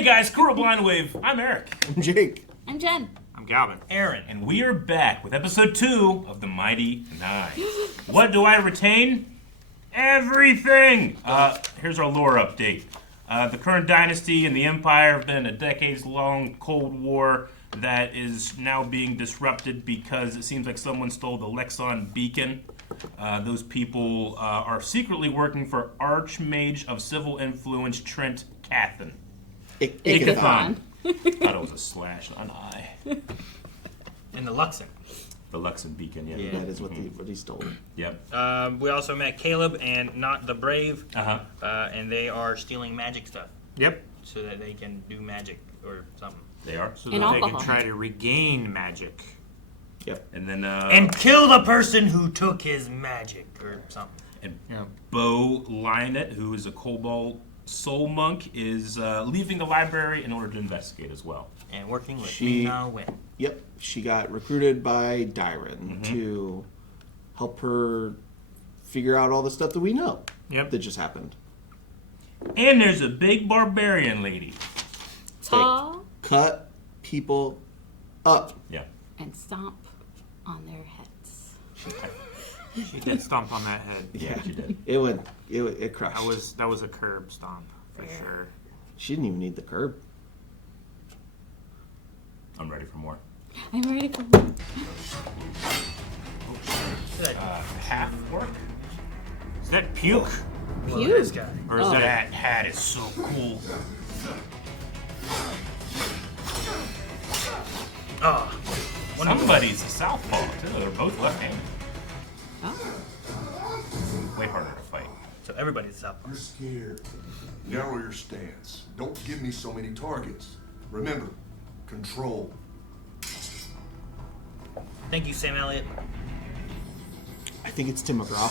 Hey guys, Squirrel Blind Wave. I'm Eric. I'm Jake. I'm Jen. I'm Galvin. Aaron. And we are back with episode 2 of the Mighty Nein. What do I retain? Everything! Here's our lore update. The current dynasty and the Empire have been in a decades-long Cold War that is now being disrupted because it seems like someone stole the Luxon Beacon. Those people are secretly working for Archmage of Civil Influence Trent Cathan. Ickathon. Thought it was a slash, not an I. In the Luxon. The Luxon Beacon, yeah. That is what he stole. Yep. We also met Caleb and Not the Brave. Uh-huh. And they are stealing magic stuff. Yep. So that they can do magic or something. They are. So And that they alcohol. can try to regain magic. Yep. And then And kill the person who took his magic or something. and Yeah. Beau Lionett, who is a Cobalt Soul Monk, is leaving the library in order to investigate as well. And working with She- Mina Wen. Yep. She got recruited by Dyron to help her figure out all the stuff that we know Yep. that just happened. And there's a big barbarian lady. Tall Cut people up. Yeah. and stomp on their heads. She did stomp on that head. Yeah, she did. It crushed. That was a curb stomp for sure. She didn't even need the curb. I'm ready for more. I'm ready for one. Half orc? Is that puke? Look at this guy. Or is Oh. that That hat is so cool. Oh. Somebody's a southpaw, too. They're both left-handed. Oh. Way harder to fight. So everybody's up. You're scared. Narrow your stance. Don't give me so many targets. Remember, control. Thank you, Sam Elliott. I think it's Tim McGraw.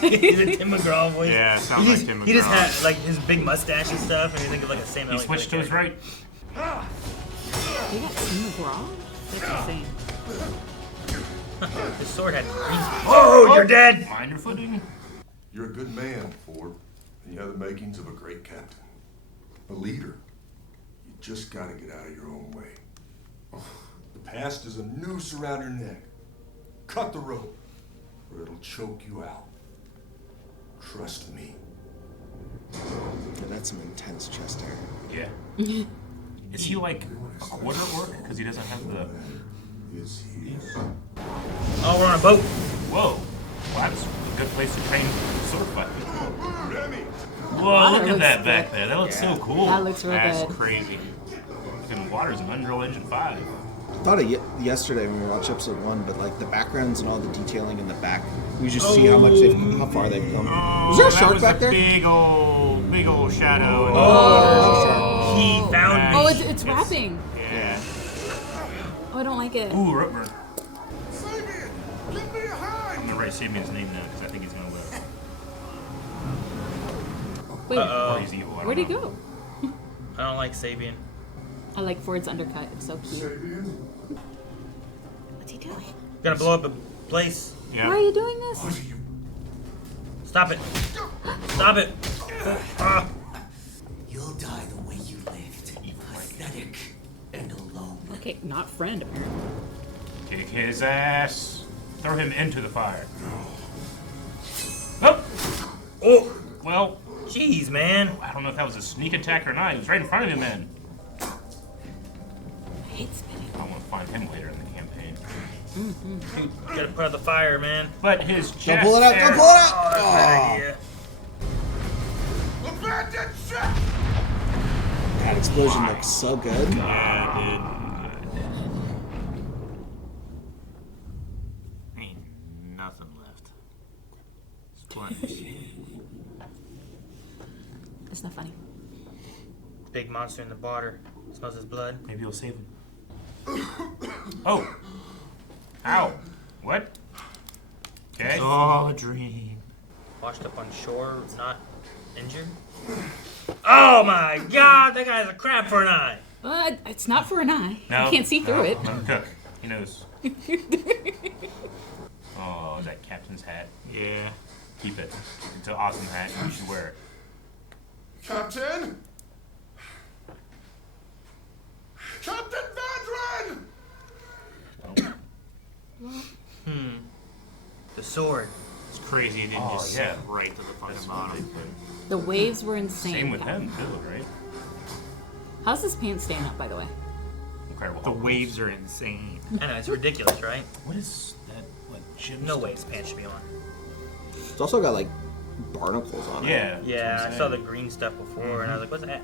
He's a Tim McGraw voice. Yeah, sounds He like just, Tim he just McGraw. had like his big mustache and stuff, and you think of like a Sam He Elliott. switched to his right. You got Tim McGraw? That's insane. His sword had green. Oh, you're dead. Mind your footing. You're a good man, Fjord, and you have the makings of a great captain. A leader. You just gotta get out of your own way. The past is a noose around your neck. Cut the rope, or it'll choke you out. Trust me. Yeah, that's some intense chest hair. Yeah. Is he like a quarter orc? Because he doesn't have the... Is he? Oh, we're on a boat. Whoa. Well, that's a good place to train sword fighting. Remy! Whoa, water look at looks that good. back there. That looks so cool. That looks real That's good. crazy. Fucking water's an Unreal Engine 5. I thought of yesterday when we watched episode 1, but like the backgrounds and all the detailing in the back, we just see how far they've come. Was there a that shark was back a there? Big old shadow. in the Oh, he found me. Oh, it's wrapping. Yeah. Oh, I don't like it. Ooh, Rutmer. Sabian! Get me a hand! I'm gonna write Sabian's name now because I think he's gonna live. Wait, Or he's evil. I don't where'd he know. go? I don't like Sabian. I like Ford's undercut. It's so cute. Sabian? What's he doing? Gonna blow up a place. Yeah. Why are you doing this? What are you? Stop it. Stop it. Ah. You'll die the way you lived. Pathetic and alone. Okay, not friend, apparently. Kick his ass. Throw him into the fire. Oh! Oh, Well, jeez, man. I don't know if that was a sneak attack or not. He was right in front of you, man. I hate spinning. I want to find him later in the campaign. Dude, gotta put out the fire, man. But his chest Don't pull it out! hair- Don't pull it out! Oh, that's a bad idea. Abandon ship! That explosion looks so good. Yeah, Ain't nothing left. Splinters. It's not funny. Big monster in the water. Smells his blood. Maybe you'll save him. Oh! Ow! What? Okay. It's all a dream. Washed up on shore, not injured. Oh my god, that guy's a crab for an eye. It's not for an eye. No, You can't see through it. Let him cook. He knows. Oh, that captain's hat. Yeah. Keep it. It's an awesome hat. You should wear it. Captain? sword. It's crazy. It didn't Oh, just yeah. sink right to the fucking bottom. The waves were insane. Same with him, too, right? How's this pants staying up, by the way? Incredible. The waves are insane. I know, it's ridiculous, right? What is that? What gym? No waves pants should be on. It's also got like barnacles on it. Yeah. Yeah, that's I what saw I'm the saying. green stuff before, and I was like, what's that?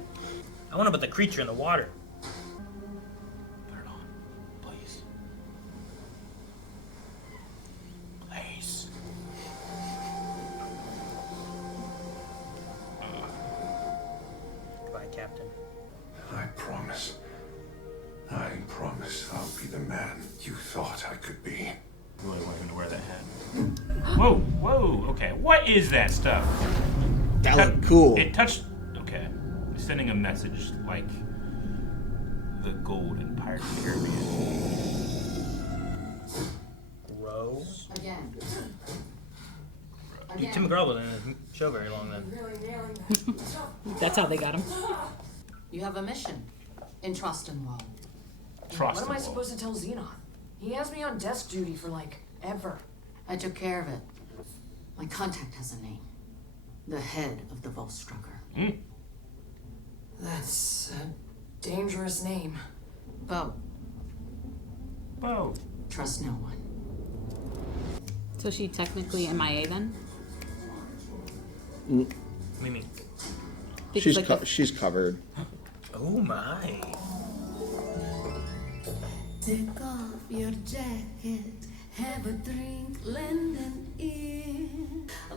I want to put the creature in the water. Put it on, please. Please. Goodbye, Captain. I promise I'll be the man you thought I could be. Really wanted to wear that hat. Whoa, whoa, okay. What is that stuff? That looked cool. It touched. Okay. It's sending a message like the gold in Pirates of the Caribbean. Grow. Again. Dude, Tim McGraw wasn't in the show very long then. That's how they got him. You have a mission in Trostenwall. Trust What am I the supposed to tell Xenon? He has me on desk duty for like ever. I took care of it. My contact has a name. The head of the Volstrucker. That's a dangerous name. Beau, Beau. trust no one. So she technically MIA then? Mimi. She's Because, like, she's covered. Oh my. Take off your jacket, have a drink, lend an ear.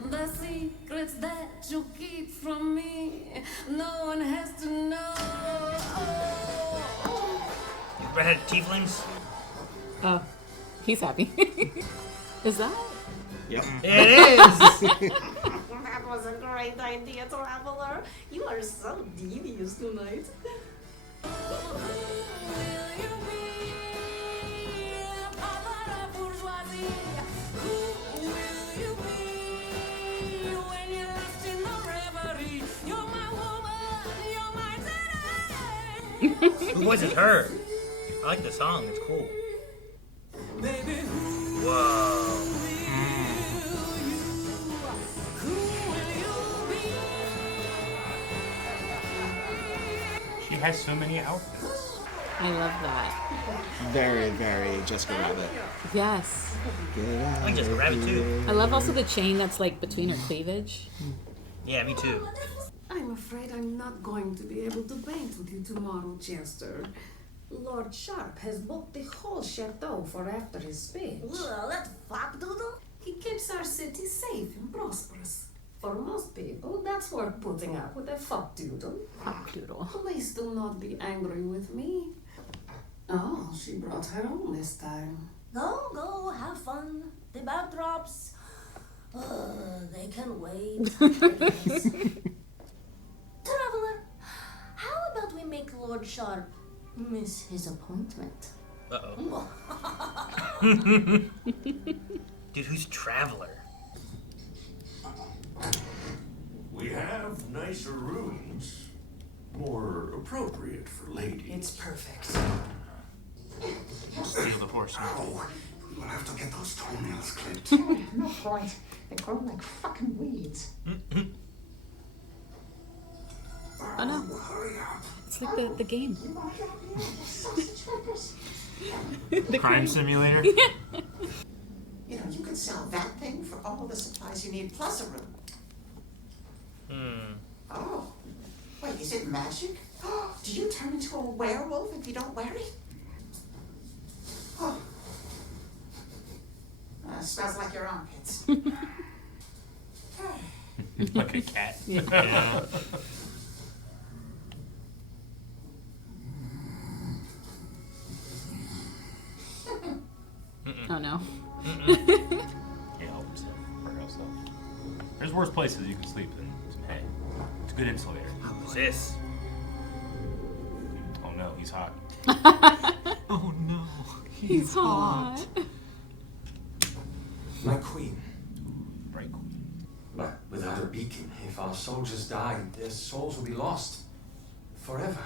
The secrets that you keep from me, no one has to know. Redhead tieflings? Oh, he's happy. Is that? Yep. It is! That was a great idea, Traveler. You are so devious tonight. Who voices her? I like the song, it's cool. Whoa. She has so many outfits. I love that. Very, very Jessica Rabbit. Yes. I like Jessica Rabbit too. I love also the chain that's like between her cleavage. Yeah, me too. I'm afraid I'm not going to be able to paint with you tomorrow, Jester. Lord Sharp has booked the whole chateau for after his speech. Well, that flapdoodle? He keeps our city safe and prosperous. For most people, that's worth putting up with a fuck doodle. Fuck doodle. Please do not be angry with me. Oh, she brought her own this time. Go, have fun. The backdrops, they can wait. Traveler, how about we make Lord Sharp miss his appointment? Uh-oh. Dude, who's Traveler? We have nicer rooms, more appropriate for ladies. It's perfect. Steal the horse. We'll have to get those toenails clipped. No point. They grow like fucking weeds. Oh no. It's like the game. Crime simulator. You know, you could sell that thing for all the supplies you need, plus a room. Oh. Wait, is it magic? Do you turn into a werewolf if you don't wear it? Oh. Smells like your armpits. Like a cat. Yeah. Oh no. Can't help himself or herself. There's worse places you can sleep than some hay. It's a good insulator. Who's this? Oh no, he's hot. Oh no. He's hot. My queen. Right queen. But without a beacon, if our soldiers die, their souls will be lost. Forever.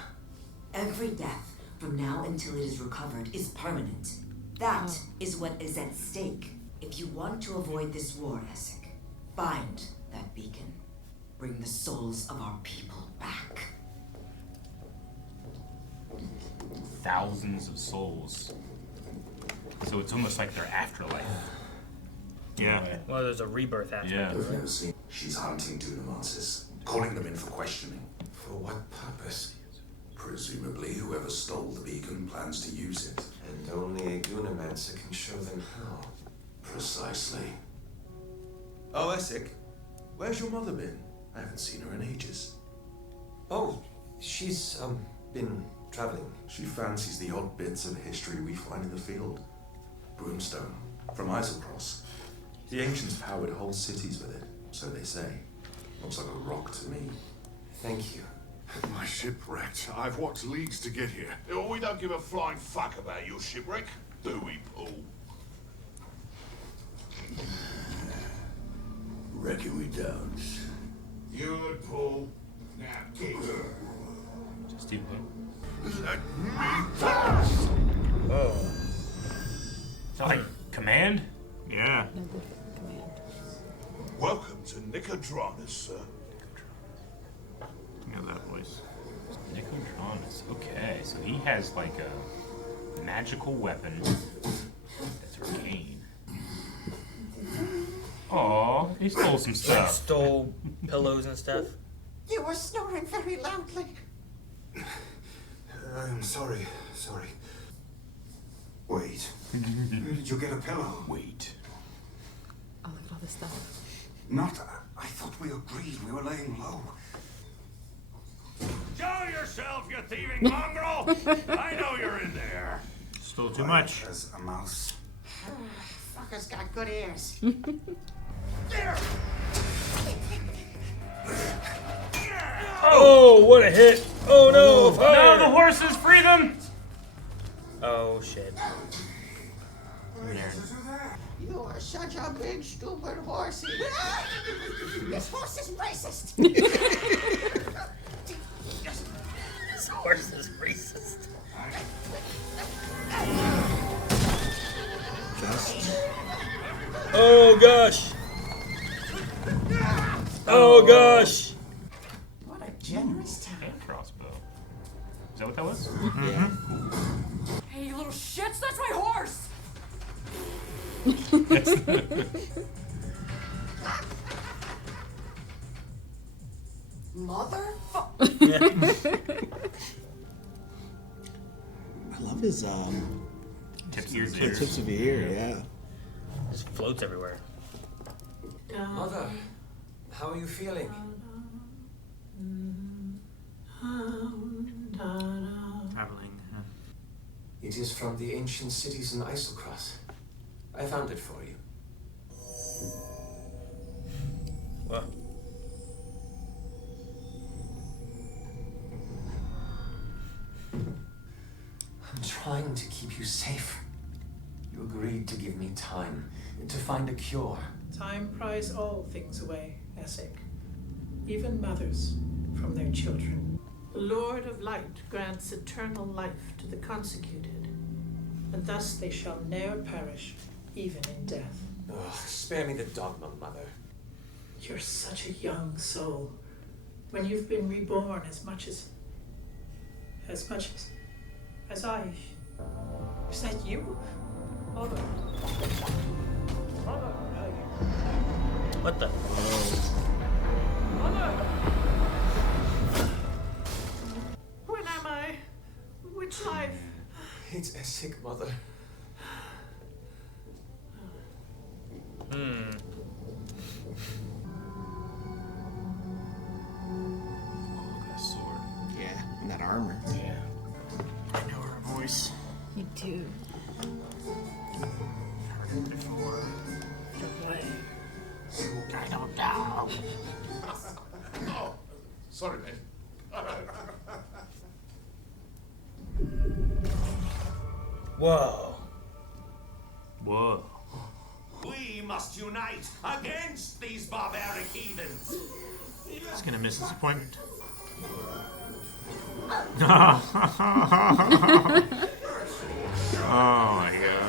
Every death from now until it is recovered is permanent. That is what is at stake. If you want to avoid this war, Essek, find that beacon. Bring the souls of our people back. Thousands of souls. So it's almost like their afterlife. Yeah. Well, there's a rebirth aspect. Yeah. to it. seen. She's hunting Dunamances, calling them in for questioning. For what purpose? Presumably, whoever stole the beacon plans to use it. And only a Dunamancer can show them how. Precisely. Oh, Essek, where's your mother been? I haven't seen her in ages. Oh, she's, been traveling. She fancies the odd bits of history we find in the field. Broomstone, from Isocross. The ancients powered whole cities with it, so they say. Looks like a rock to me. Thank you. My shipwrecked. I've walked leagues to get here. Oh, we don't give a flying fuck about your shipwreck, do we, Paul? Reckon we don't. Good, Paul. Now get her. Just do Let me Oh. Is that like command? Yeah. Welcome to Nicodranus, sir. You know that voice. Nicodranus. Okay, so he has like a magical weapon that's arcane. Aw, he stole some stuff. Stole pillows and stuff. You were snoring very loudly. I'm sorry. Wait. Where did you get a pillow? Wait. Oh, look at all this stuff. Not. I thought we agreed we were laying low. Show yourself, you thieving mongrel! I know you're in there. Stole too much. As a mouse. Fucker's got good ears. Oh, what a hit! Oh no! No, Fire! the horses, free them! Oh shit. You are such a big, stupid horsey. This horse is racist. This horse is racist. Just. Oh gosh! Oh gosh! What a generous town. And crossbow. Is that what that was? Yeah. Hey, you little shits, that's my horse! Motherfucker. I love his Tips the of his ears. tips of your ear, yeah. Just floats everywhere. Mother, how are you feeling? Traveling. Huh? It is from the ancient cities in Isocross. I found it for you. Well, I'm trying to keep you safe. You agreed to give me time, to find a cure. Time pries all things away, Essek, even mothers from their children. The Lord of Light grants eternal life to the consecuted, and thus they shall ne'er perish, even in death. Ugh, spare me the dogma, Mother. You're such a young soul. When you've been reborn as much as I. Is that you? Mother. Mother. what the? Mother. When am I? Which life? It's Essek, Mother. Hmm. Oh, that sword. Yeah, and that armor. Yeah. I know her voice. You do. Heard it before. I don't know. Oh, sorry, mate. Whoa. Whoa. We must unite against these barbaric heathens. He's gonna miss his appointment. Oh my god.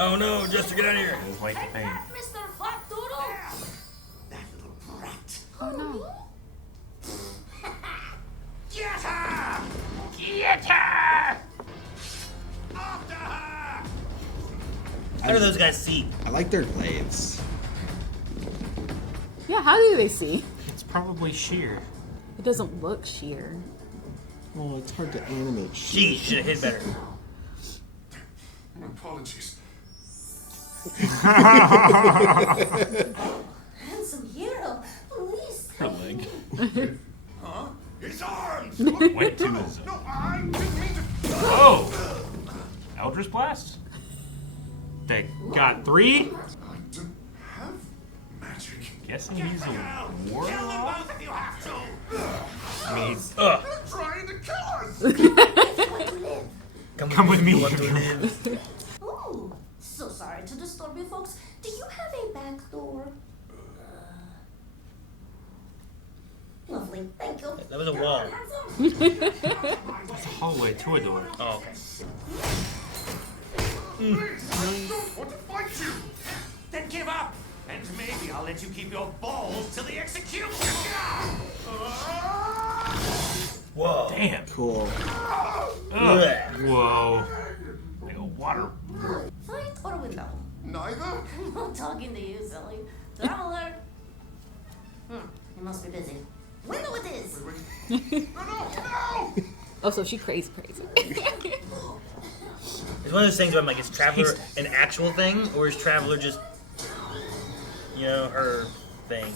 Oh no, Jester, get out of here. It's like the pain. Mr. Flapdoodle! That little brat. Oh no. Get her! Get her! After her! How do those guys see? I like their glaives. Yeah, how do they see? It's probably sheer. It doesn't look sheer. Well, it's hard to animate. Gee, should have hit better. Apologies. Handsome hero, please. Her leg. Huh? His arms! Went to his. No, I didn't mean to. Oh! Eldritch Blast? They got 3? I don't have magic. Guessing he's a warlock? Kill them both if you have to! I mean, he's... They're trying to kill us! Come with me. Ooh, so sorry to disturb you folks. Do you have a back door? Lovely, thank you. That was a wall. It's a hallway to a door. Oh, okay. Please, I don't want to fight you! Then give up! And maybe I'll let you keep your balls till the execution! Whoa. Damn. Cool. Ugh. Whoa. Like a water. Fight or window? Neither? I'm not talking to you, silly. Traveler. You must be busy. Window it is! No! Oh, so she crazy. It's one of those things where I'm like, is Traveler an actual thing, or is Traveler just, you know, her thing?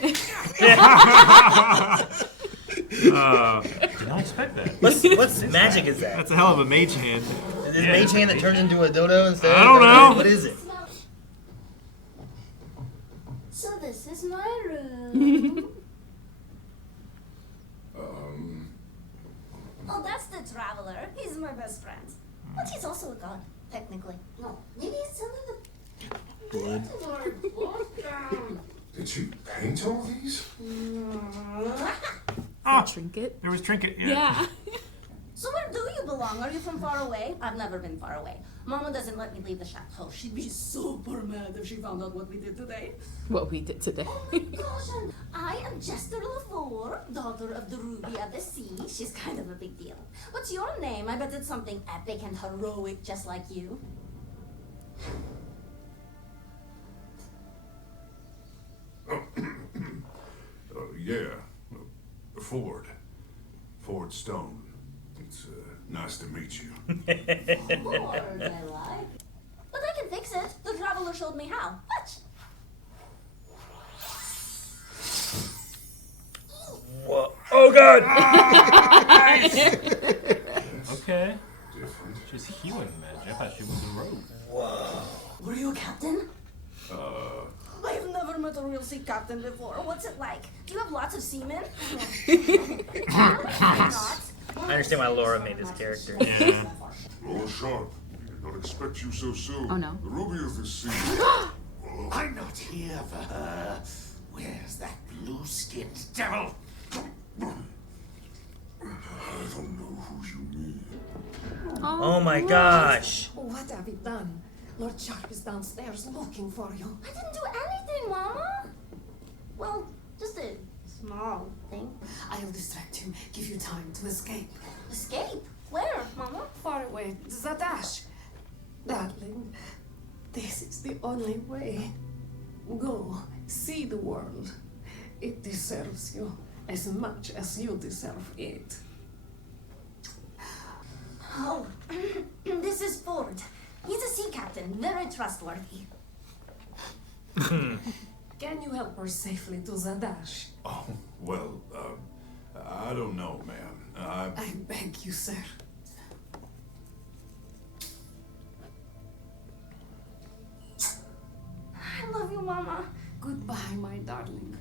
Did not expect that. What's magic is that? That's a hell of a mage hand. Is it mage hand that turns into a dodo instead? I don't know. What is it? So this is my room. Oh, that's the Traveler. He's my best friend. But he's also a god, technically. No, maybe it's under the... Blood. Did you paint all these? Ah, Trinket. there was Trinket. Yeah. So where do you belong? Are you from far away? I've never been far away. Mama doesn't let me leave the chateau. She'd be super mad if she found out what we did today. What we did today. Oh my gosh, I am Jester LaFour, daughter of the Ruby of the Sea. She's kind of a big deal. What's your name? I bet it's something epic and heroic just like you. Yeah. Fjord. Fjord Stone. It's nice to meet you. Lord, I like. But I can fix it. The Traveler showed me how. Watch. Whoa. Oh god! Okay. She's healing magic. I thought she was a rogue. Whoa. Were you a captain? I have never met a real sea captain before. What's it like? Do you have lots of seamen? I understand why Laura made this character. Yeah. Roll sharp. Did not expect you so soon. Oh, no. The Ruby of the Sea. I'm not here for her. Where's that blue-skinned devil? I don't know who you mean. Oh my gosh. What have you done? Lord Sharp is downstairs looking for you. I didn't do anything, Mama. Well, just a small thing. I'll distract him, give you time to escape. Escape? Where, Mama? Far away, Zadash. Darling, this is the only way. Go, see the world. It deserves you as much as you deserve it. Oh, this is Fjord. He's a sea captain, very trustworthy. Can you help her safely to Zadash? Oh, well, I don't know, ma'am. I beg you, sir. I love you, Mama. Goodbye, my darling.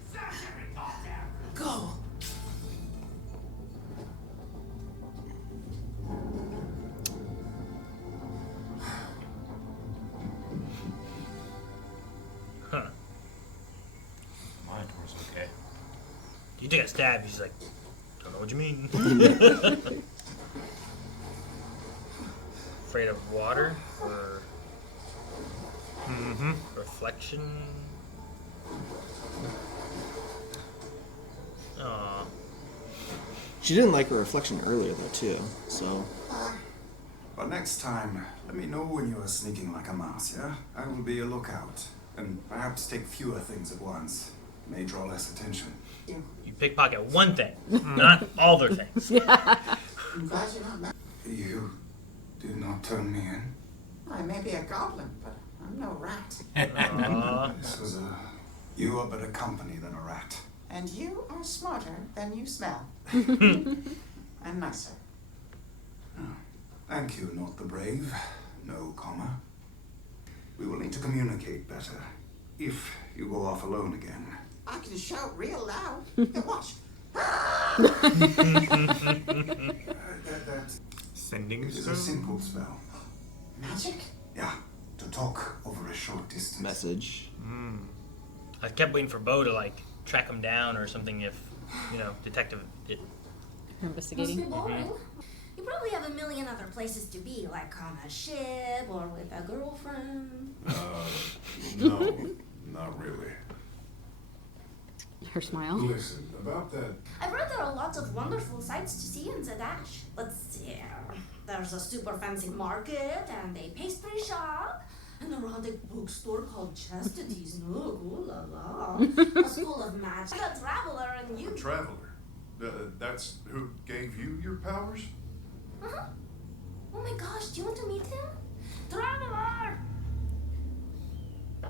Go. Huh. My door's okay. You take a stab, she's like, don't know what you mean. afraid of water or reflection. Aw. She didn't like her reflection earlier, though, too, so... But next time, let me know when you are sneaking like a mouse, yeah? I will be a lookout, and perhaps take fewer things at once. May draw less attention. You pickpocket one thing, not all their things. I'm glad you're not mad. You did not turn me in. I may be a goblin, but I'm no rat. This was you are better company than a rat. And you are smarter than you smell. And nicer. Thank you, not the brave. No comma. We will need to communicate better. If you go off alone again. I can shout real loud. Then watch. Sending It is a simple spell. Magic? Yeah, to talk over a short distance. Message. I kept waiting for Beau to like track him down or something if, detective it. Investigating. Must be boring. You probably have a million other places to be, like on a ship or with a girlfriend. No, not really. Her smile. Listen, about that. I've heard there are lots of wonderful sights to see in Zadash. Let's see. There's a super fancy market and a pastry shop. An erotic bookstore called Chastity's Nook. Ooh la la. A school of magic. A traveler and you. A traveler? That's who gave you your powers? Uh-huh. Oh my gosh, do you want to meet him? Traveler!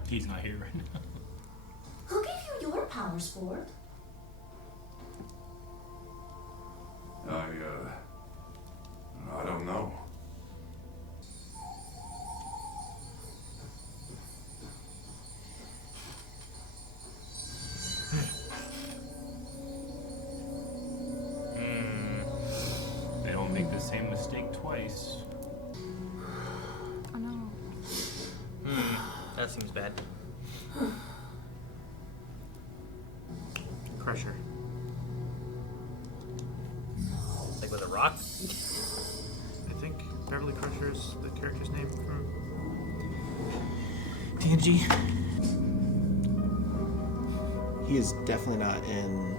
He's not here right now. Who gave you your powers, Fjord? I don't know. They don't make the same mistake twice. Oh no. That seems bad. Crusher. Like with a rock? I think Beverly Crusher is the character's name from D&G. He is definitely not in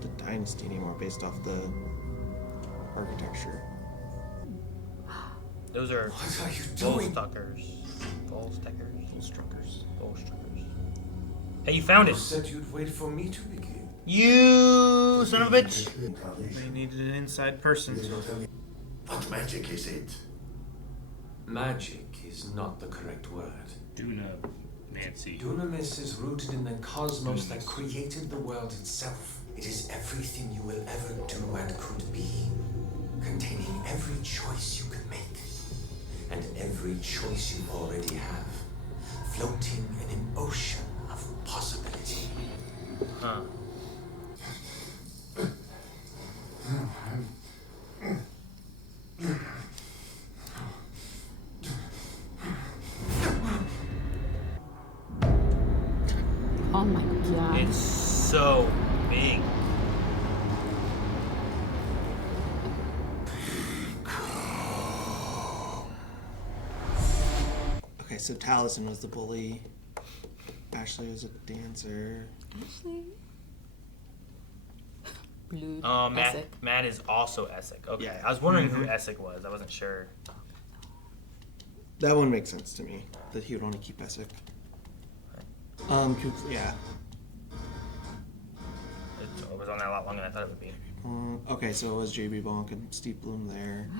the Dynasty anymore, based off the architecture. Those are What are you doing? Volstruckers. Hey, you found You it! said you'd wait for me to begin. You son of a bitch! They needed an inside person. What magic is it? Magic is not the correct word. Dunamancy. Dunamis is rooted in the cosmos that created the world itself. It is everything you will ever do and could be, containing every choice you could make, and every choice you already have, floating in an ocean of possibility. Huh. Oh my god. It's so big. Okay, so Taliesin was the bully. Ashley was a dancer. Ashley? Blue. Matt is also Essek. Okay. Yeah. I was wondering who Essek was. I wasn't sure. That one makes sense to me, that he would want to keep Essek. Yeah. It was on there a lot longer than I thought it would be. Okay, so it was J.B. Bonk and Steve Bloom there.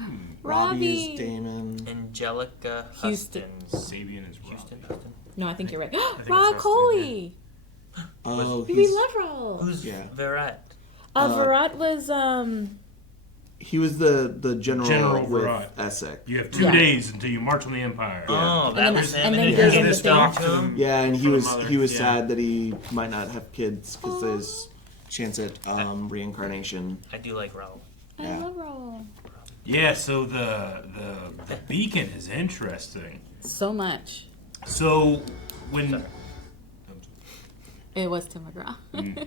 Robbie is Damon. Angelica Houston. Sabian is Houston. No, I think you're right. think Rob it's Coley! Oh, We he's, love Rob. Who's Yeah. Verat? Verat was, he was the general with Verat. Essek. You have 2 days until you march on the Empire. Oh, that And was then- him. and then he gave gave him this the thing. dog to him. Yeah, and he For the was mother, he was yeah. sad that he might not have kids because there's chance at reincarnation. I do like Raul. I love Rob. Yeah, so the beacon is interesting. So much. So when It was Tim McGraw.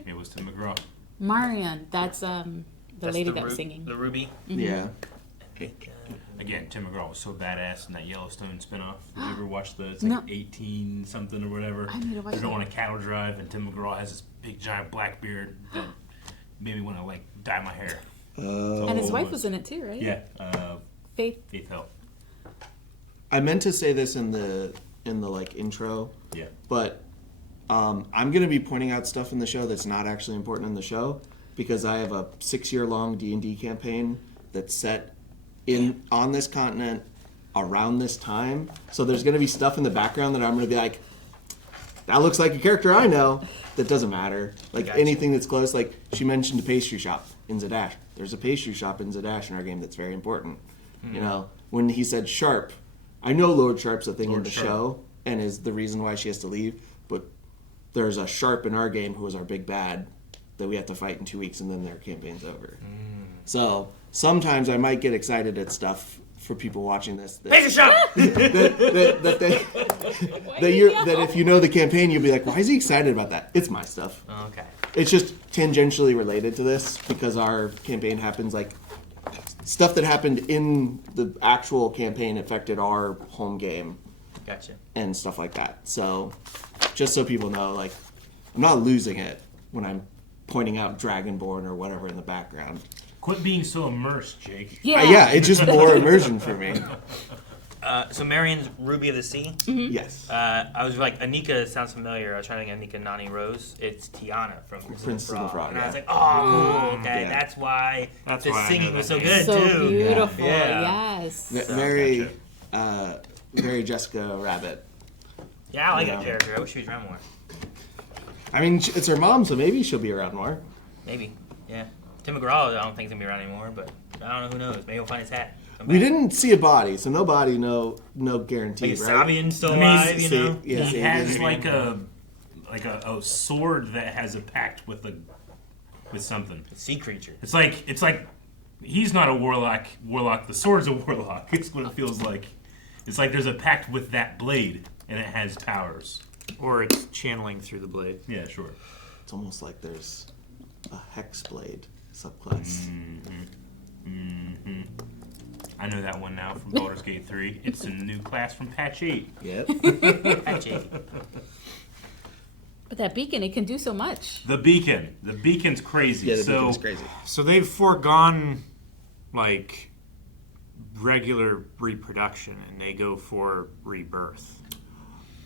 it was Tim McGraw. Marion, that's the lady that was the singing. The Ruby. Mhm. Yeah. Again, Tim McGraw was so badass in that Yellowstone spinoff. Did you ever watch it's No. 18 something or whatever? I need to watch They're going that. on a cattle drive, and Tim McGraw has this big giant black beard that made me want to like dye my hair. And his wife was in it too, right? Yeah. Faith. Faith Hill. I meant to say this in the like intro. Yeah. But I'm gonna be pointing out stuff in the show that's not actually important in the show because I have a 6-year-long D&D campaign that's set on this continent around this time. So there's gonna be stuff in the background that I'm gonna be like, that looks like a character I know. That doesn't matter. Like anything that's close. Like she mentioned a pastry shop in Zadash. There's a pastry shop in Zadash in our game that's very important. You know, when he said Sharp, I know Lord Sharp's a thing in the show and is the reason why she has to leave, but there's a Sharp in our game who is our big bad that we have to fight in 2 weeks and then their campaign's over. So sometimes I might get excited at stuff for people watching this. That, Pastry shop! that if you know the campaign, you'll be like, why is he excited about that? It's my stuff. Okay. It's just tangentially related to this because our campaign happens like stuff that happened in the actual campaign affected our home game. Gotcha. And stuff like that. So just so people know, like, I'm not losing it when I'm pointing out Dragonborn or whatever in the background. Quit being so immersed, Jake. Yeah, it's just more immersion for me. So Marion's Ruby of the Sea? Mm-hmm. Yes. I was like, Anika sounds familiar. I was trying to think Anika Nani Rose. It's Tiana from Princess and the Frog. And I was like, oh, cool. Okay, that's why the singing was so good, so too. Beautiful, Yeah. yes. Very Jessica Rabbit. Yeah, I like that character. I wish she was around more. I mean, it's her mom, so maybe she'll be around more. Maybe, yeah. Tim McGraw, I don't think he's going to be around anymore, but I don't know, who knows. Maybe he'll find his hat. We didn't see a body, so no body, no guarantee, Like right? Sabian still alive, you know? Yeah, he has like a sword that has a pact with something. A sea creature. It's like he's not a warlock. The sword's a warlock. It's what it feels like. It's like there's a pact with that blade, and it has powers. Or it's channeling through the blade. Yeah, sure. It's almost like there's a hex blade subclass. I know that one now from Baldur's Gate 3. It's a new class from Patch 8. Yep. Patch 8. But that beacon, it can do so much. The beacon's crazy. Yeah, the beacon's crazy. So they've foregone, like, regular reproduction, and they go for rebirth.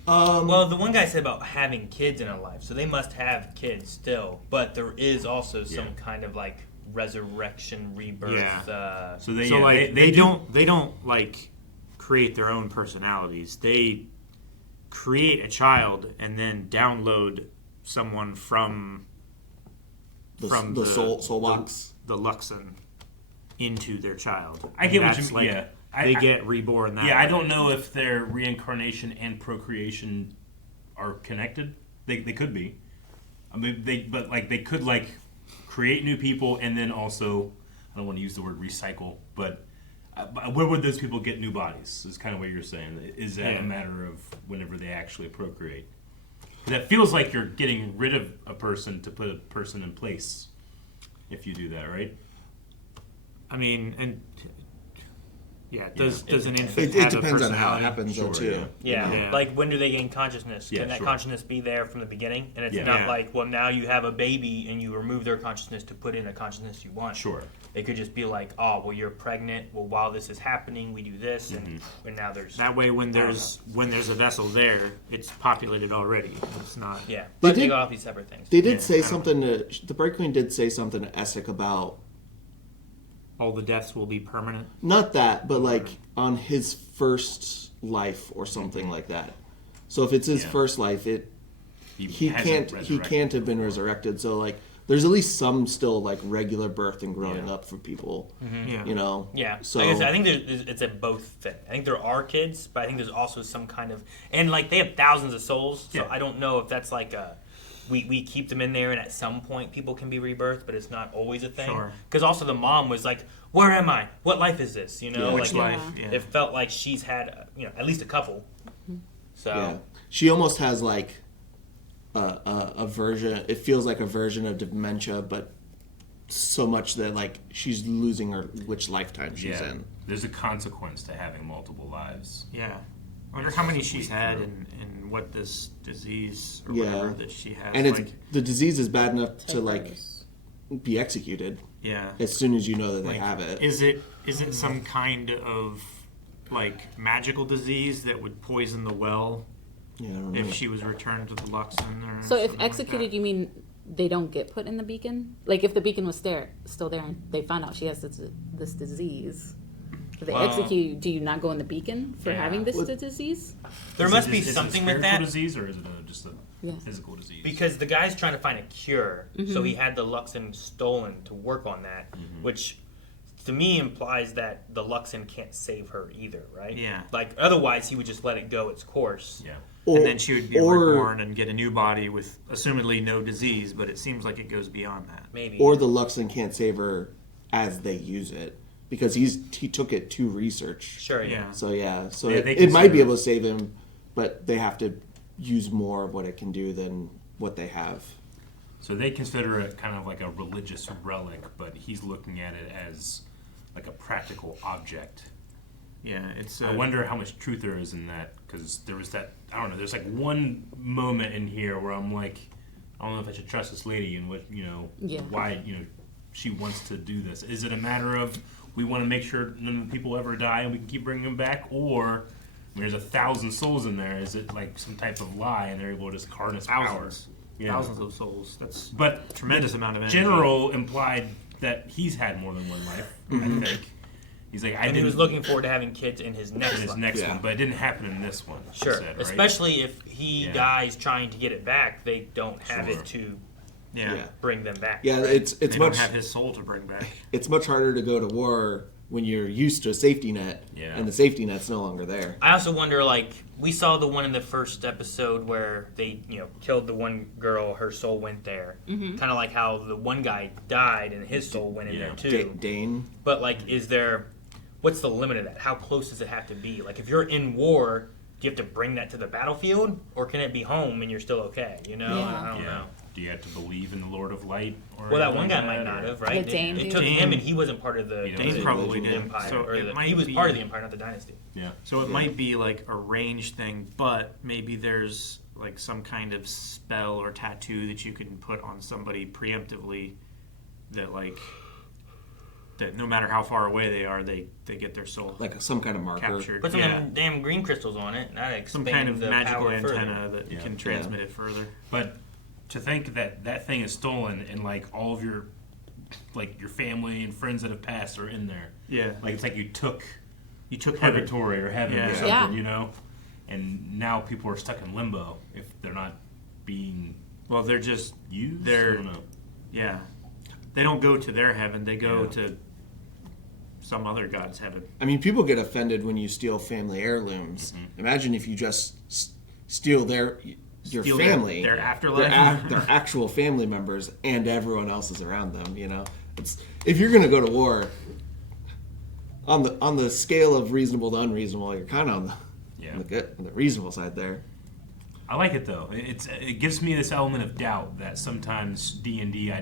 Well, the one guy said about having kids in a life, so they must have kids still, but there is also some kind of like resurrection, rebirth. Yeah. So they don't like create their own personalities. They create a child and then download someone from the soul box, the Luxon, into their child. I get what you mean. Yeah. They get reborn that way. I don't know if their reincarnation and procreation are connected. They could be. I mean, they could like create new people and then also, I don't want to use the word recycle, but where would those people get new bodies? Is kind of what you're saying. Is that a matter of whenever they actually procreate? That feels like you're getting rid of a person to put a person in place. If you do that, right? I mean, and. Yeah, does an infant it have a depends on how it personality? happens, though, too. Yeah. Like when do they gain consciousness? Can that consciousness be there from the beginning? And it's not like, well, now you have a baby and you remove their consciousness to put in a consciousness you want. Sure. They could just be like, oh, well, you're pregnant. Well, while this is happening, we do this, and now there's that way. When there's a vessel there, it's populated already. It's not. Yeah, but they got all these separate things. They did say something. The Bright Queen did say something to Essek about. All the deaths will be permanent? Not that, but like on his first life or something like that. So if it's his first life, he can't have been resurrected. So like there's at least some still like regular birth and growing up for people. You know? Yeah. So like I said, I think it's a both thing. I think there are kids, but I think there's also some kind of, and like they have thousands of souls, so I don't know if that's like a we keep them in there, and at some point people can be rebirthed, but it's not always a thing. Because also the mom was like, "Where am I? What life is this?" You know, which life? It felt like she's had at least a couple. So she almost has like a version. It feels like a version of dementia, but so much that like she's losing her which lifetime she's in. There's a consequence to having multiple lives. Yeah. I wonder how many she's had and what this disease or whatever that she has. And like, the disease is bad enough to like be executed. Yeah. As soon as you know that they like, have it. Is it some kind of like magical disease that would poison the well? Yeah, I don't know. If she was returned to the Luxon or So if something executed, like you mean they don't get put in the beacon? Like if the beacon was still there and they found out she has this disease, if they execute, do you not go in the beacon for having this disease? There must be something with that. Disease, or is it just a physical disease? Because the guy's trying to find a cure, so he had the Luxon stolen to work on that, which to me implies that the Luxon can't save her either, right? Yeah. Like otherwise, he would just let it go its course. Yeah. and then she would be reborn and get a new body with assumedly no disease, but it seems like it goes beyond that. Maybe. Or the Luxon can't save her as they use it. Because he took it to research. Sure, yeah. So Yeah, it might be able to save him, but they have to use more of what it can do than what they have. So they consider it kind of like a religious relic, but he's looking at it as like a practical object. Yeah, it's. I wonder how much truth there is in that, because there was that. I don't know. There's like one moment in here where I'm like, I don't know if I should trust this lady and what why she wants to do this. Is it a matter of we want to make sure none of the people ever die and we can keep bringing them back, or there's 1,000 souls in there? Is it like some type of lie and they're able to just harness Thousands. power? Thousands of souls. That's a tremendous amount of energy. General implied that he's had more than one life. I think he's like, he was looking forward to having kids in his next one, but it didn't happen in this one. Sure, said, right? especially if he dies trying to get it back, they don't have it to bring them back. Yeah, right? it's they much. don't have his soul to bring back. It's much harder to go to war when you're used to a safety net, and the safety net's no longer there. I also wonder, like, we saw the one in the first episode where they, killed the one girl, her soul went there. Mm-hmm. Kind of like how the one guy died and his soul went in there too. Dane. But, like, what's the limit of that? How close does it have to be? Like, if you're in war, do you have to bring that to the battlefield? Or can it be home and you're still okay? I don't know. Do you have to believe in the Lord of Light? Or Well, that one guy might not have, right? Dane It took him, and he wasn't part of the Dane probably did. Empire. So Or it might he was be- part of the Empire, not the Dynasty. Yeah. So it might be like a range thing, but maybe there's like some kind of spell or tattoo that you can put on somebody preemptively that no matter how far away they are, they get their soul Like some kind of marker. captured. Put some damn green crystals on it, and that'd Some expand kind of the magical power antenna further. that can transmit it further. But to think that thing is stolen and like all of your family and friends that have passed are in there. Yeah. Like it's like you took heaven. purgatory or heaven or Yeah. something, And now people are stuck in limbo if they're not being they're just used. I they're don't know. yeah. They don't go to their heaven, they go to some other god's heaven. I mean, people get offended when you steal family heirlooms. Imagine if you just steal your Steal family, their afterlife? their actual family members, and everyone else is around them. It's if you're going to go to war on the scale of reasonable to unreasonable, you're kind of on the reasonable side there. I like it though. It gives me this element of doubt that sometimes D&D, I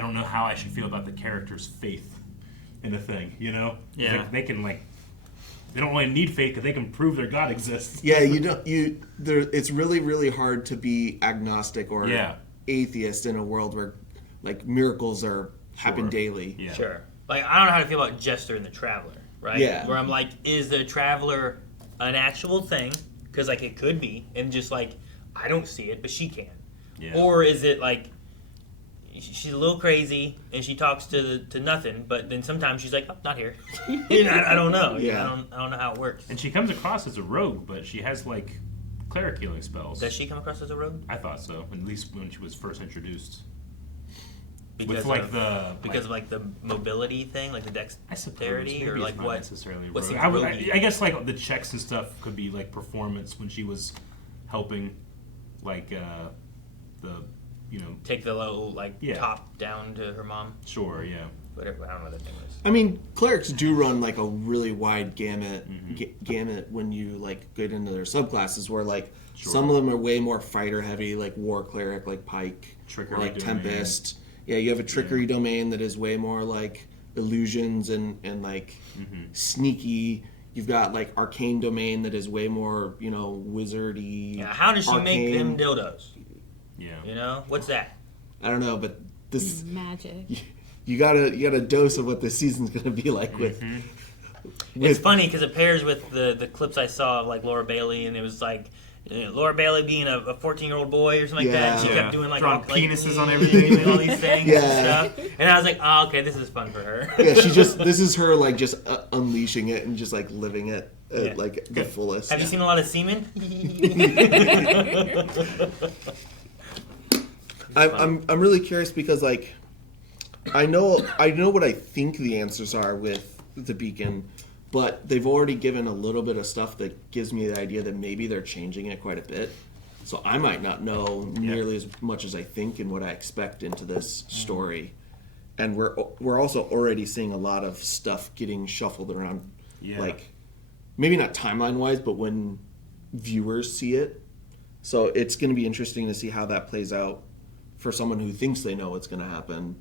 don't know how I should feel about the character's faith in the thing. Yeah. They can they don't really need faith because they can prove their god exists. Yeah, it's really, really hard to be agnostic or atheist in a world where miracles happen daily. Yeah. Sure. Like, I don't know how to feel about Jester and the Traveler, right? Yeah. Where I'm like, is the Traveler an actual thing? Because, it could be. And just, I don't see it, but she can. Yeah. Or is it, she's a little crazy and she talks to nothing, but then sometimes she's like, oh, not here. I don't know. Yeah. I don't know how it works. And she comes across as a rogue, but she has, cleric healing spells. Does she come across as a rogue? I thought so, at least when she was first introduced. Because With, of the mobility thing, the dexterity, or not what? necessarily What's rogue. I guess the checks and stuff could be performance when she was helping, take the low top down to her mom. Sure, yeah. Whatever, I don't know what that thing was. I mean, clerics do run a really wide gamut when you get into their subclasses where some of them are way more fighter heavy, like war cleric, like pike, Trickery or doing tempest. Yeah, you have a trickery domain that is way more like illusions and like sneaky. You've got like arcane domain that is way more, you know, wizardy. Yeah, how does she make them dildos? Yeah. You know, what's that? I don't know, but this magic. You got a dose of what this season's gonna be like with. It's funny because it pairs with the clips I saw of like Laura Bailey, and it was like Laura Bailey being a 14-year-old boy or something like that. And she kept doing like drawing all, penises on everything, doing all these things and stuff. And I was like, oh, okay, this is fun for her. Yeah, this is her like just unleashing it and just like living it like the fullest. Have you seen a lot of semen? I'm really curious because like I know what I think the answers are with the beacon, but they've already given a little bit of stuff that gives me the idea that maybe they're changing it quite a bit. So I might not know nearly as much as I think and what I expect into this story. And we're also already seeing a lot of stuff getting shuffled around, like maybe not timeline wise, but when viewers see it. So it's going to be interesting to see how that plays out for someone who thinks they know what's going to happen.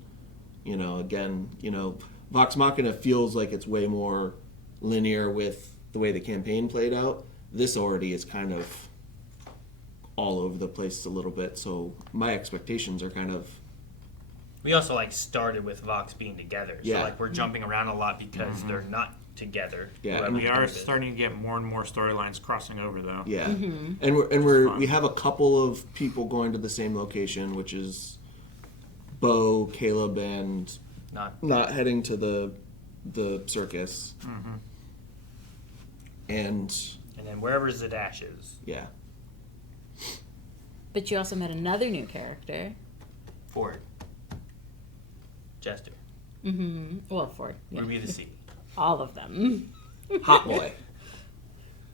You know, again, you know, Vox Machina feels like it's way more linear with the way the campaign played out. This already is kind of all over the place a little bit, so my expectations are kind of... We also like started with Vox being together, so like we're jumping around a lot because they're not together. Yeah, and we are starting to get more and more storylines crossing over though. Yeah, and we have a couple of people going to the same location, which is Beau, Caleb, and not heading to the circus. And then wherever Zadash is. Yeah. But you also met another new character. Fjord. Jester. Well, Fjord. Yeah. Ruby the Sea. All of them. Hot boy.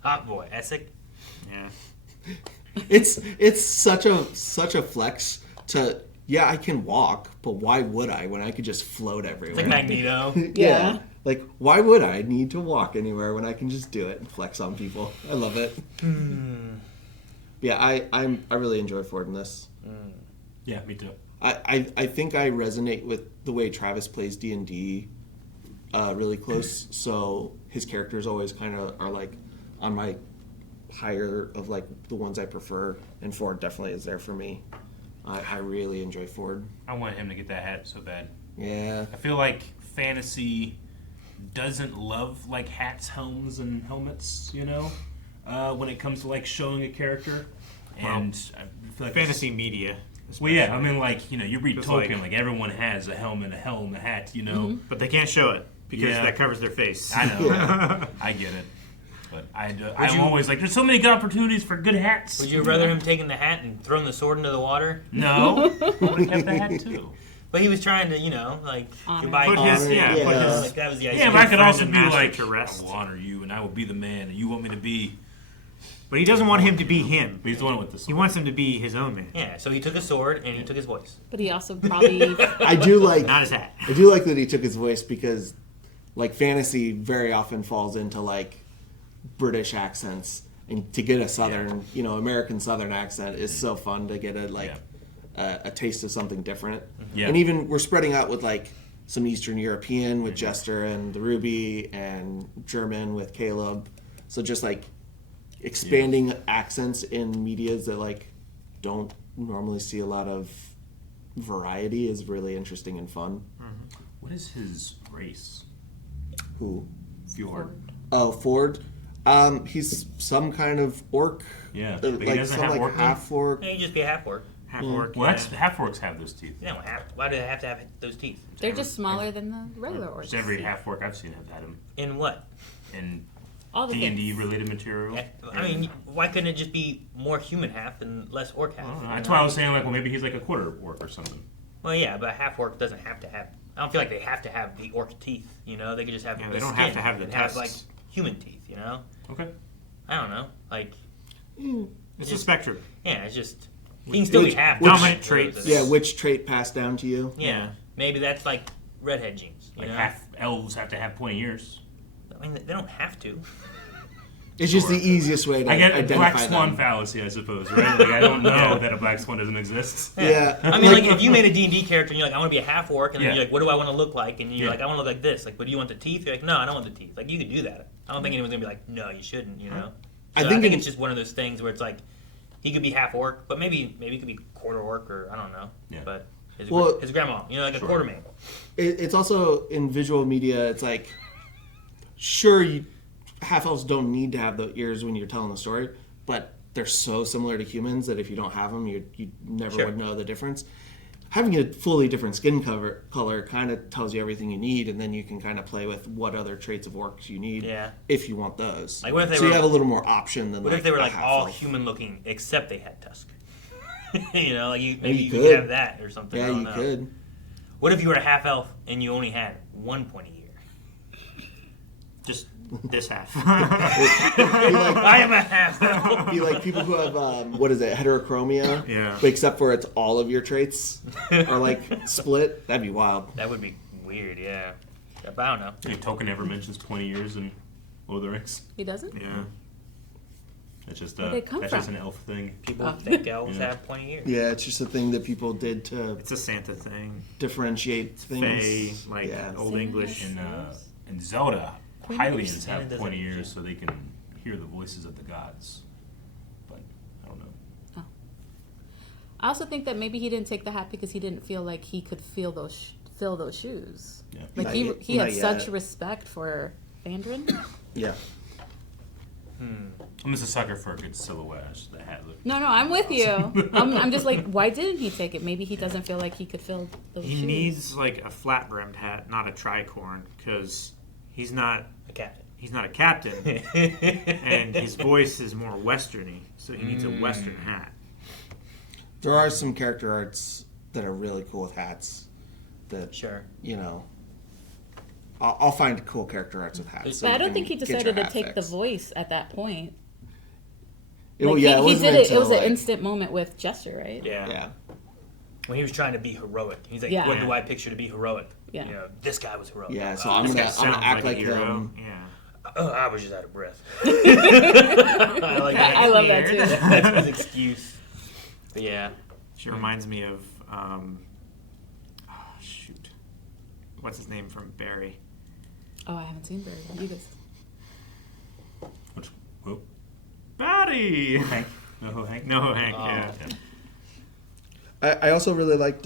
Hot boy. Essek. Yeah. It's such a flex to... Yeah, I can walk, but why would I when I could just float everywhere? It's like Magneto. Yeah. Like, why would I need to walk anywhere when I can just do it and flex on people? I love it. Yeah, I really enjoy Fjord in this. Yeah, me too. I think I resonate with the way Travis plays D&D really close, so his characters always kind of are like on my higher of like the ones I prefer, and Fjord definitely is there for me. I really enjoy Fjord. I want him to get that hat so bad. Yeah. I feel like fantasy doesn't love like hats, helms, and helmets, you know, when it comes to like showing a character. And I feel like fantasy media. Well, yeah, I mean, like, you know, you read Tolkien, like everyone has a helmet, a helm, a hat, you know. But they can't show it because that covers their face. I know. I get it. But I'm always like, there's so many good opportunities for good hats. Would you rather him taking the hat and throwing the sword into the water? No. I would have kept the hat too. But he was trying to, you know, like, goodbye. Put his, like, that was the idea. Yeah, but I could also be like, I will honor you and I will be the man and you want me to be. But he doesn't want him to be him. But he's the one with the sword. He wants him to be his own man. Yeah, so he took his sword and he took his voice. But he also probably... I do like... Not his hat. I do like that he took his voice because, like, fantasy very often falls into, like, British accents. And to get a Southern, you know, American Southern accent is so fun to get a taste of something different. Yeah. And even we're spreading out with, like, some Eastern European with Jester and the Ruby and German with Caleb. So just, like, expanding accents in medias that like don't normally see a lot of variety is really interesting and fun. What is his race? Who? Fjord. Oh, Fjord. He's some kind of orc. Yeah, but he like doesn't some have like orc. half orc. Yeah, he'd just be a half orc. Half orc. Well, that's half orcs have those teeth. Yeah, why do they have to have those teeth? They're just smaller than the regular orcs. Just every half orc I've seen have had them. In what? In all the D&D related material. Yeah, I mean, why couldn't it just be more human half and less orc half? That's why I was saying, like, well, maybe he's like a quarter orc or something. Well, yeah, but a half orc doesn't have to have. I don't feel like they have to have the orc teeth. You know, they could just have. Yeah, the they don't skin have to have the and tusks. have like human teeth. You know. Okay. I don't know. Like. It's a spectrum. Yeah, it's just. He can still be half. Dominant traits. Yeah, which trait passed down to you? Yeah, maybe that's like redhead genes. You Like know? half elves have to have pointy ears. I mean, they don't have to. It's just the easiest way to I get a identify black swan them. fallacy, I suppose, right? Like, I don't know that a black swan doesn't exist. Yeah. I mean, like, if you made a D&D character and you're like, I want to be a half-orc, and then Yeah. you're like, what do I want to look like? And you're Yeah. like, I want to look like this. Like, but do you want the teeth? You're like, no, I don't want the teeth. Like, you could do that. I don't think anyone's going to be like, no, you shouldn't, you know? So I think it's just one of those things where it's like, he could be half-orc, but maybe he could be quarter-orc, or I don't know. Yeah. But his grandma, you know, like a quarter man. It's also, in visual media, it's like, sure, half-elves don't need to have the ears when you're telling the story, but they're so similar to humans that if you don't have them, you never would know the difference. Having a fully different skin color kind of tells you everything you need, and then you can kind of play with what other traits of orcs you need if you want those. Like, what if they so were, you have a little more option than what like if they were a like all half-elf. human-looking except they had tusk? You know, like maybe you could. could have that or something. Yeah, I don't you know. could. What if you were a half-elf and you only had 1 point a year? Just this half. I am a half-elf. Be like people who have heterochromia. Yeah. But except for it's all of your traits are like split. That'd be wild. That would be weird. Yeah. But I don't know. Hey, Tolkien never mentions 20 years in Lord of the Rings. He doesn't? Yeah. That's just Where'd they come just from? an elf thing. People think elves have 20 years. Yeah, it's just a thing that people did to. It's a Santa thing. Differentiate things. Fae, like Old English. In Zelda, Queen Hylians Santa have doesn't 20 years so they can hear the voices of the gods. But I don't know. I also think that maybe he didn't take the hat because he didn't feel like he could fill those shoes. Yeah. Like Not he yet. had Not such yet. respect for Vandran. Yeah. I'm just a sucker for a good silhouette. It's just the hat look. No, I'm with you. I'm just like, why didn't he take it? Maybe he doesn't feel like he could fill those He shoes. needs like a flat brimmed hat, not a tricorn, because he's not a captain. He's not a captain, and his voice is more westerny, so he needs a western hat. There are some character arts that are really cool with hats. That you know, I'll find cool character arts with hats. so But I you don't can think he get your decided to hat take fixed. the voice at that point. It- Like, yeah, it he wasn't did it. It until, was an like- instant moment with Jester, right? Yeah. When he was trying to be heroic, he's like, Yeah. "What do I picture to be heroic?" Yeah. You know, this guy was heroic. Yeah, so This I'm guy gonna sounds act a like hero. him. Yeah. Oh, I was just out of breath. I like that. I love that too. That's his excuse. But yeah. She reminds me of shoot, what's his name from Barry? Oh, I haven't seen Barry. You guys. Which? Who? Barry. Hank. No, Hank. No, Hank. Oh, Yeah. I also really liked.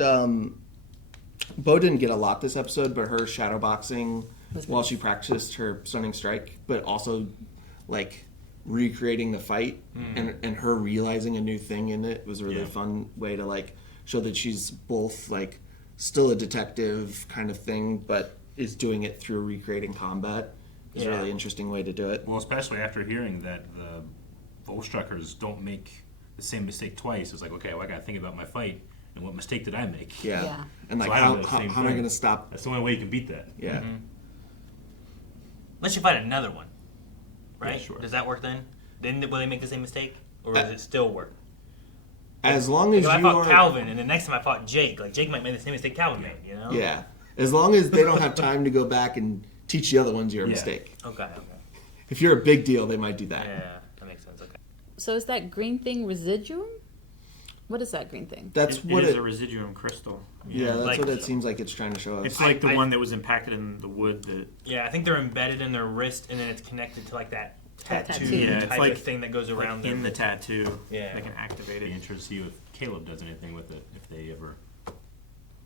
Beau didn't get a lot this episode, but her shadowboxing while she practiced her stunning strike, but also like recreating the fight and her realizing a new thing in it was a really fun way to like show that she's both like still a detective kind of thing, but is doing it through recreating combat. Is a really interesting way to do it. Well, especially after hearing that the Volstruckers don't make the same mistake twice. It's like, okay, well, I got to think about my fight and what mistake did I make? Yeah. And like, So I how do the same am I thing. going to stop? That's the only way you can beat that. Yeah. Unless you find another one, right? Yeah, sure. Does that work then? Then will they make the same mistake, or does it still work? As long as Like, if you I fought are Calvin, and the next time I fought Jake, like Jake might make the same mistake Calvin made, you know? Yeah. As long as they don't have time to go back and teach the other ones your mistake. Okay. If you're a big deal, they might do that. Yeah, that makes sense. Okay. So is that green thing Residuum? What is that green thing? That's what it is it- a Residuum crystal. Yeah, that's Like- what it seems like it's trying to show us. It's like the one that was impacted in the wood. That Yeah, I think they're embedded in their wrist, and then it's connected to like that tattoo, Yeah, type it's like of thing that goes around in them. the tattoo. Yeah. They can activate Be it. interested to see if Caleb does anything with it, if they ever,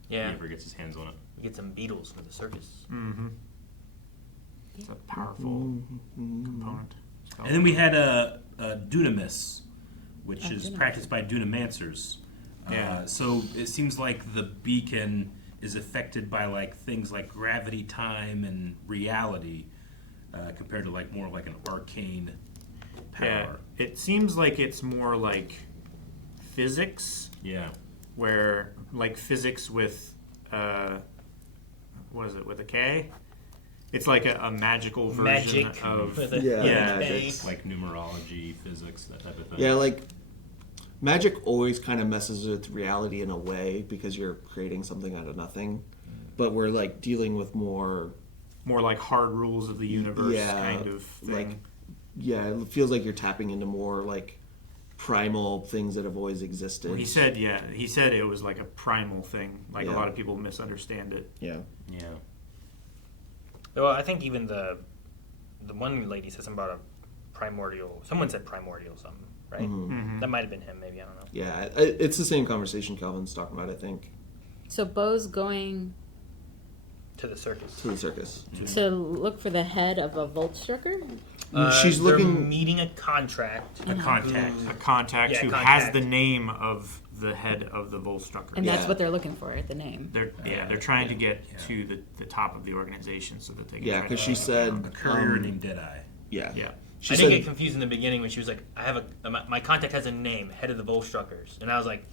Yeah. he ever gets his hands on it. We get some beetles for the circus. Mm-hmm. It's a powerful component. And then we had a Dunamis, which Oh, is Dunamis. practiced by Dunamanceers. Yeah. So it seems like the beacon is affected by like things like gravity, time, and reality, compared to like more like an arcane power. Yeah, it seems like it's more like physics. Yeah. Where like physics with what is it with a K? It's like a magical version Magic of with a magic. Like numerology, physics, that type of thing. Yeah, like magic always kind of messes with reality in a way because you're creating something out of nothing. But we're like dealing with more like hard rules of the universe yeah, kind of thing. like it feels like you're tapping into more like primal things that have always existed. Well, he said it was like a primal thing. Like a lot of people misunderstand it. Yeah. Well, I think even the one lady said something about a primordial. Someone said primordial something, right? Mm-hmm. That might have been him. Maybe I don't know. Yeah, it's the same conversation Calvin's talking about. I think. So Beau's going to the circus. To look for the head of a Voltstrucker? She's they're looking meeting a contact. A contact who has the name of the head of the Volstrucker. And that's what they're looking for, the name. They're trying to get to the top of the organization so that they can. Yeah, because she said a courier named Deadeye. Yeah. I did get confused in the beginning when she was like, "I have my contact has a name, head of the Volstruckers," and I was like,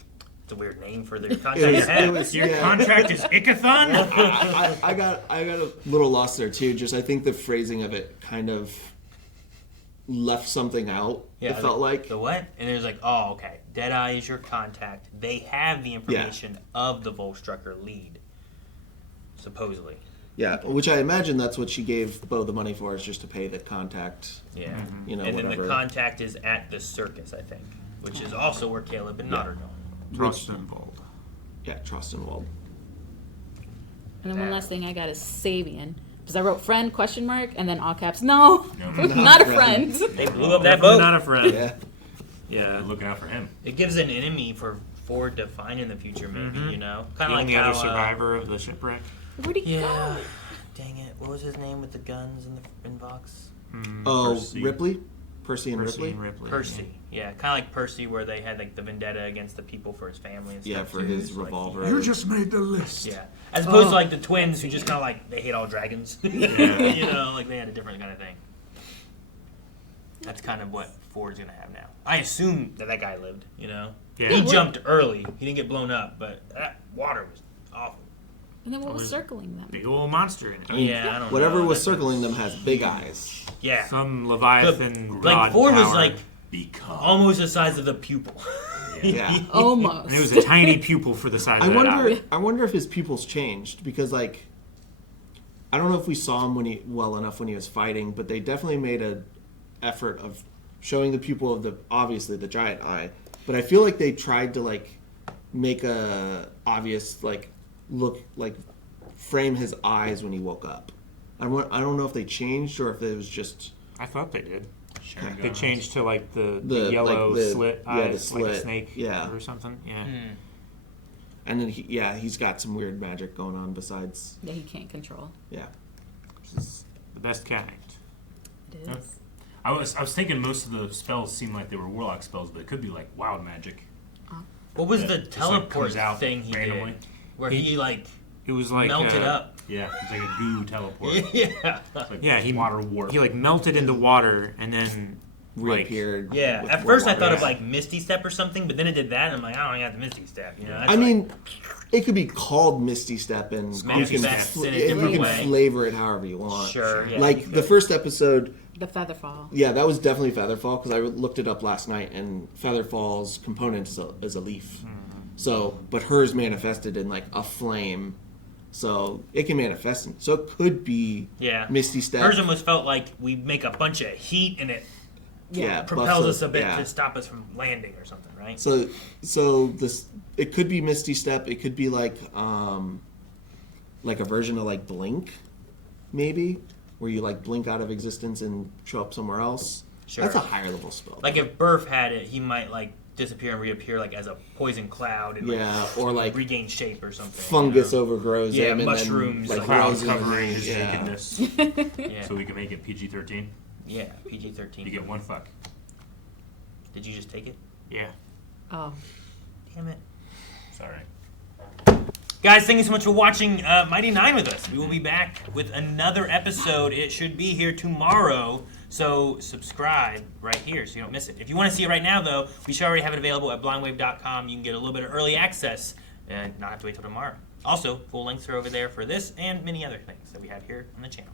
"It's a weird name for their contact." Your contract is Ickathon? I got a little lost there too. Just I think the phrasing of it kind of left something out. Yeah, it felt like the what? And it was like, oh, okay. Deadeye is your contact. They have the information of the Volstrucker lead, supposedly. Yeah, which I imagine that's what she gave Beau the money for, is just to pay the contact. Yeah. You know, and whatever. then the contact is at the circus, I think, which is also where Caleb and Nod are going. Trostenwald. Yeah, Trostenwald. And then one last thing I got is Sabian. Because I wrote friend, ? And then all caps, no, not a friend. They blew up that boat. Not a friend. Yeah. Looking out for him. It gives an enemy for Fjord to find in the future, maybe, you know? Kind of like the how, other survivor of the shipwreck. Where'd he go? Dang it. What was his name with the guns in Vox? Percy. Ripley? Percy and Ripley? Percy. Yeah, kind of like Percy, where they had like the vendetta against the people for his family and stuff. Yeah, for his revolver. You just made the list. Yeah. As opposed to like the twins who just kind of like, they hate all dragons. You know, like they had a different kind of thing. That's kind of what Fjord's going to have now. I assume that guy lived, you know? Yeah. He jumped early. He didn't get blown up, but that water was awful. And then what was circling them? Big old monster in it. I don't Whatever know. was circling them has big eyes. Yeah. Some Leviathan like god Fjord was power. like almost the size of the pupil. Yeah. Almost. And it was a tiny pupil for the size of that eye. I wonder if his pupils changed, because like I don't know if we saw him well enough when he was fighting, but they definitely made an effort of showing the pupil of obviously the giant eye. But I feel like they tried to like make a obvious like look, like frame his eyes when he woke up. I don't know if they changed or if it was just. I thought they did. Sure. They changed to like the yellow like slit eyes, the slit, like a snake, or something. Yeah. And then he's got some weird magic going on besides. That he can't control. Yeah. Which is the best kind. It is. I was thinking most of the spells seemed like they were warlock spells, but it could be like wild magic. What was the Just, teleport comes out thing he randomly. did? Where he like it was like melted up. Yeah, it's like a goo teleport. Yeah. Like he water warp. He like melted into water and then reappeared. Yeah. At first I thought of like Misty Step or something, but then it did that, and I'm like, I got the Misty Step. You know. I mean, it could be called Misty Step, and you can flavor it however you want. Sure. Yeah, like the first episode. The Featherfall. Yeah, that was definitely Featherfall, because I looked it up last night, and Featherfall's component is a leaf. So, but hers manifested in like a flame. So it can manifest. So it could be Misty Step. Hers almost felt like we make a bunch of heat and it propels us a bit to stop us from landing or something, right? So this it could be Misty Step. It could be like a version of like Blink, maybe, where you like blink out of existence and show up somewhere else. Sure. That's a higher level spell. Like if Burf had it, he might like disappear and reappear like as a poison cloud and or like regain shape or something. Fungus overgrows him, and mushrooms, then, like cloud grows covering his yeah. nakedness. So we can make it PG-13. Yeah, PG-13. You get one fuck. Did you just take it? Yeah. Oh. Damn it. Sorry. Guys, thank you so much for watching Mighty Nein with us. We will be back with another episode. It should be here tomorrow. So subscribe right here so you don't miss it. If you want to see it right now, though, we should already have it available at blindwave.com. You can get a little bit of early access and not have to wait till tomorrow. Also, full links are over there for this and many other things that we have here on the channel.